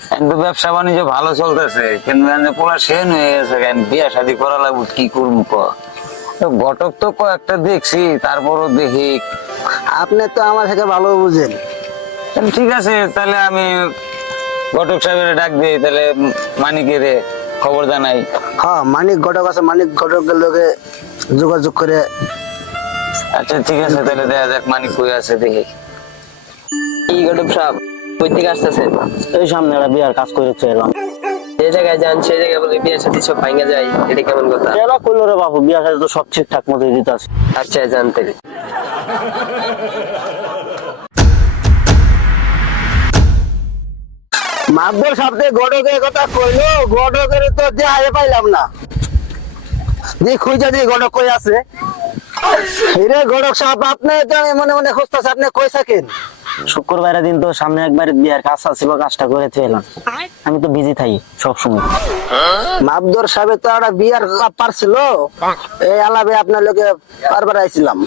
কিন্তু ব্যবসা বাণিজ্য ভালো চলতেছে, কিন্তু পোলা সেন হয়ে গেছে, বিয়া শাদী করা লাগবে, কি করবো ক? ঘটক তো কয়েকটা দেখছি, তারপরও দেখি। আপনি তো আমার থেকে ভালো বুঝেন। ঠিক আছে, তাহলে আমি ঘটক সাহেবের ডাক দিই, তাহলে মানিকের খবর জানাই। হ্যাঁ, মানিক ঘটক আছে, মানিক ঘটকের লোকে যোগাযোগ করে। আচ্ছা ঠিক আছে, তাহলে দেখা যাক মানিক কই আছে দেখি। এই ঘটক সাহেব কই থেকে আসতেছেন? এই সামনে একটা বিয়ার কাজ করেছে এলাম। যে জায়গায় যান সেই জায়গায় বলে বিয়ের সাথে সব ভাঙা যায়, এটা কেমন কথা? এরা কইলো রে বাবু, বিয়ার সাথে তো সব ঠিকঠাক মতো দিতে আছে। আচ্ছা জানতে মাদুর সাথে ঘটকের কথা কইলো, ঘটকের তো দেখাই পাইলাম না। যে খুঁজা দিয়ে ঘটক কই আছে? এরে ঘটক সাহেব, আপনি তো মনে মনে খুঁজতেছে, আপনি কই থাকেন? শুক্রবারের দিন তো সামনে একবার বিয়ার কাজ ছিল, কাজটা করে এলাম। আমি তো বিজি থাকি সব সময়। মাদুর সাহেব তো একটা বিয়ার পারছিল, এই আলাপে আপনার লোকে বারবার আইছিলাম।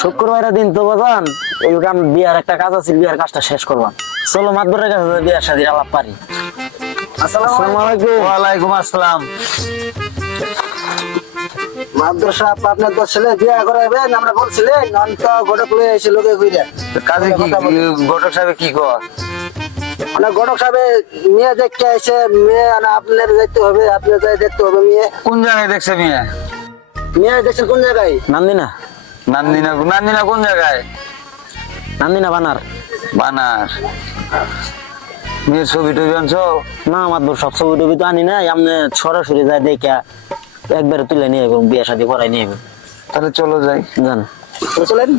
শুক্রবারের দিন তো বাজান ওইরকম বিয়ার একটা কাজ আছে, বিয়ার কাজটা শেষ করলাম। চলো মাদবরের কাছে বিয়ার শাদীর আলাপ পারি। আসসালামু আলাইকুম। ওয়ালাইকুম আসসালাম। মাদুর সাহেব, আপনার তো ছেলে বিয়া করাবেন আমরা বলছিলেন, অন্ত ঘটক লয়ে এসে লোকে কইরা। কাজে কি ঘটক সাহেব কি কর? মানে ঘটক সাহেব মেয়ে দেখতে আইছে, মেয়ে আপনার দেখতে হবে, আপনি যাই দেখতে হবে মেয়ে। কোন জায়গায় দেখছে মেয়ে? মেয়ে দেখছেন কোন জায়গায়? নান্দিনা। নান্দিনা? নান্দিনা কোন জায়গায়? নান্দিনা বানার। বানার? মেয়ের ছবি টবি আনছো? না মাদবর সব ছবি টবি তো আনি নাই, আপনি সরাসরি যাই দেখা একবারে তুলে নিয়ে এবং বিয়া শাদী করাই নিয়ে তাহলে চলো যাই। জান চলেন।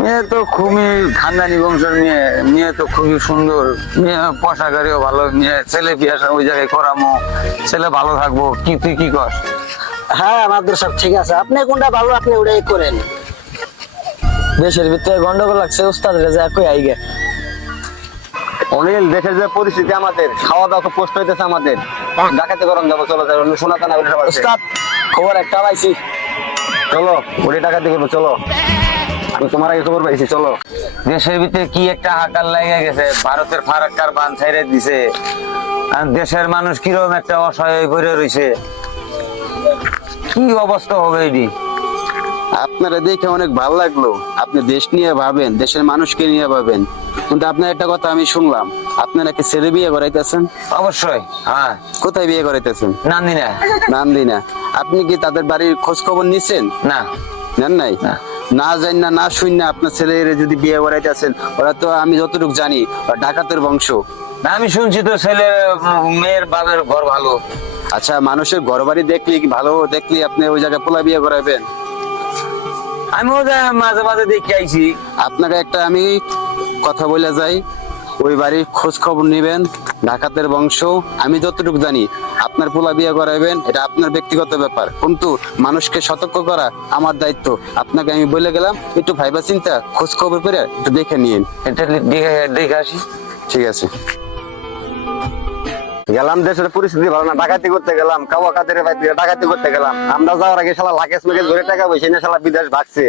মেয়ে তো খুবই খানদানি বংশের মেয়ে, মেয়ে তো খুবই সুন্দর মেয়ে, পোশাকারিও ভালো মেয়ে। ছেলে বিয়ে ওই জায়গায় করামো, ছেলে ভালো থাকবো। কি তুই কি কর? হ্যাঁ মাদুর সাহেব ঠিক আছে, আপনি কোনটা ভালো আপনি ওটাই করেন। দেশের ভিতরে গন্ডগোল লাগছে, উস্তাদ রেজা কই আইগে। অনিল, দেশের যে পরিস্থিতি, আমাদের খাওয়া দাওয়া খুব কষ্ট হইতেছে আমাদের। ডাকাতি করুন যাবো, চলো শোনাতে না। উস্তাদ খবর একটা পাইছি, চলো ওটি ডাকাতি করবো, চলো। আমি তোমার আগে খবর পাইছি, চলো। দেশের ভিতরে কি একটা হাকার লেগে গেছে, ভারতের ফারাক্কার বান ছাইড়ে দিছে, আর দেশের মানুষ কিরকম একটা অসহায় করে রয়েছে। কি অবস্থা হবে এটি? আপনারা দেখে অনেক ভালো লাগলো, আপনি দেশ নিয়ে ভাবেন, দেশের মানুষকে নিয়ে ভাবেন, কিন্তু আপনার একটা কথা আমি শুনলাম, আপনারা কি ছেলে বিয়ে করাইতেছেন? অবশ্যই। হ্যাঁ। কোথায় বিয়ে করাইতেছেন? নান্দিনা। নান্দিনা? আপনি কি তাদের বাড়ির খোঁজ খবর নিছেন? না। জান নাই? না জানি না, না শুন না আপনার ছেলের যদি বিয়ে করাইতেছেন, ওরা তো আমি যতটুকু জানি ডাকাতের বংশ। না, আমি শুনছি তো ছেলে মেয়ের বাবার ঘর ভালো। আচ্ছা, মানুষের ঘর বাড়ি দেখলি ভালো দেখলি আপনি ওই জায়গায় পোলা বিয়ে করাবেন? আমিও মাঝে মাঝে দেখে আইছি। আপনাকে একটা আমি কথা বলে যাই, ওই বাড়ির খোঁজ খবর নিবেন, ডাকাতের বংশ। আমি যতটুকু জানি আপনার পোলা বিয়ে করাবেন, এটা আপনার ব্যক্তিগত ব্যাপার, কিন্তু মানুষকে সতর্ক করা আমার দায়িত্ব। আপনাকে আমি বলে গেলাম, একটু ভাইবা চিন্তা খোঁজ খবর করে একটু দেখে নিন। এটা দেখে আসি। ঠিক আছে। গেলাম, দেশের পরিস্থিতি ভালো না, ডাকাতি করতে গেলাম, কাওয়া কাদের ডাকাতি করতে গেলাম। আমরা যাওয়ার আগে শালা লাকেশ মেকেজ ধরে টাকা পয়সা নিয়ে শালা বিদেশ ভাগছে।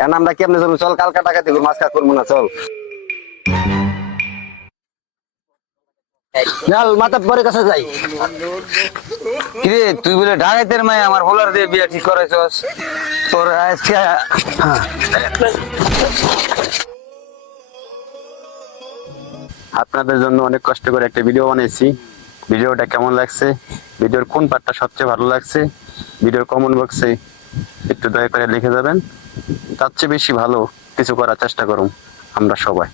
এখন আমরা কেমনে চলবো? চল কালকা ডাকাতি করবো, মাছ করবো না, চল। চল মাথা পরে কাছে যাই। কিরে, তুই বলে ঢাকাইতের মায় আমার হোলার দিয়ে বিয়ে ঠিক করাইছস? তোর আজকে আপনাদের জন্য অনেক কষ্ট করে একটা ভিডিও বানিয়েছি। ভিডিওটা কেমন লাগছে, ভিডিওর কোন পার্টটা সবচেয়ে ভালো লাগছে, ভিডিওর কমেন্ট বক্সে একটু দয়া করে লিখে যাবেন। তার চেয়ে বেশি ভালো কিছু করার চেষ্টা করুন আমরা সবাই।